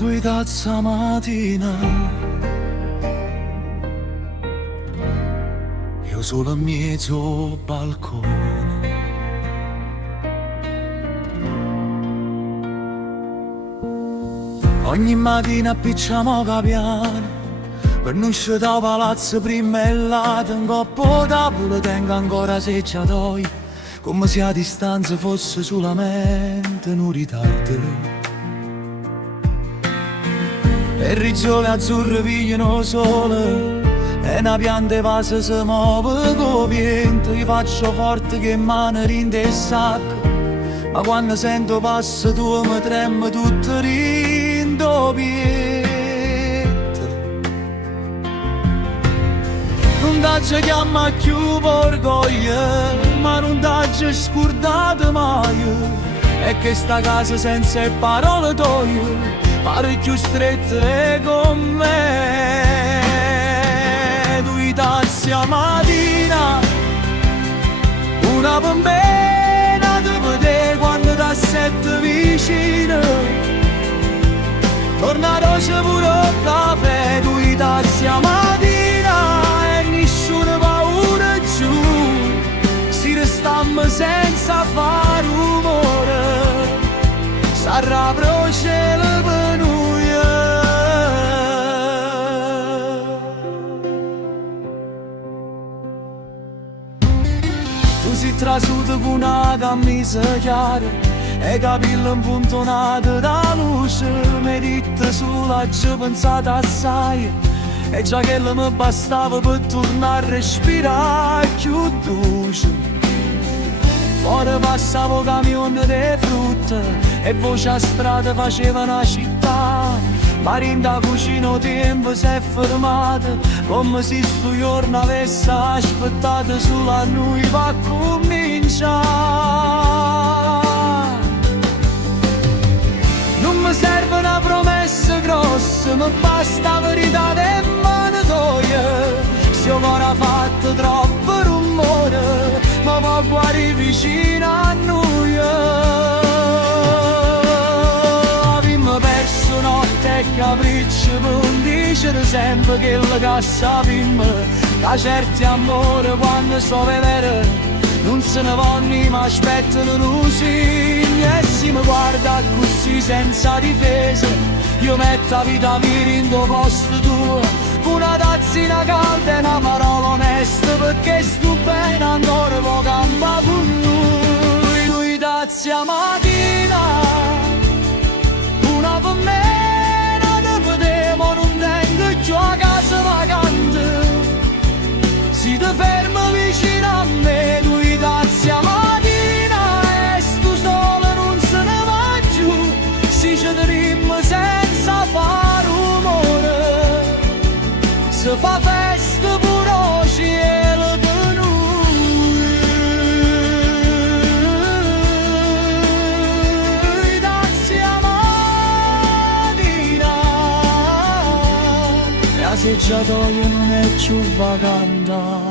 due tazze mattina, io solo in mezzo al balcone. Ogni mattina appicciamo capiano per non uscire dal palazzo prima e là, un coppo tavolo tengo ancora seggiatoio, come se a distanza fosse solamente un ritardo. E riggiole azzurre pigliano sole e una pianta vasa si muove con vento. Io faccio forte che mano rinde il sacco, ma quando sento passo tu mi tremo tutto rindo pietto. Non t'aggia chiama più orgoglio, ma non t'aggia scordato mai. E che sta casa senza parole toglie pare più strette con me. Due tazze a mattina, una bambina di vedere quando da sette vicino. Torna rosa pure il caffè, due tazze a mattina e nessuna paura giù. Si restammo senza fare rumore, sarà proce la tu si trasuto con una camisa chiara e capelli impuntonati da luce. Mi dite sulla giù pensate assai e già che mi bastava per tornare a respirare più dolce. Fuori passavo camion di frutta e voce a strada faceva una città. Marin da cucina tempo si è fermato, come se sto giorno avesse aspettato solo a noi va cominciare. Non mi serve una promessa grossa, mi basta la verità e manatoia. Se io ancora fatto troppo rumore, ma può guarire vicino a noi. Abbiamo perso notte e capriccio per non dicere sempre che la cassa prima. Da certi amore quando so vedere non se ne vanno ma aspettano un segno. E si mi guarda così senza difesa, io metto la vita mia in tuo posto tuo, una tazzina calda e una parola onesta, perché sto bene ancora può cambiare con noi. Due tazze a mattina, una per me, una per te, ma non tengo più a casa vacante. Si ti ferma vicino a me, due tazze a mattina e sto sole non se ne va giù. Si ci trimmo senza fare rumore, si fa festa pure al cielo per noi. Tazze a mattina e la seggiatoia non è più vacante.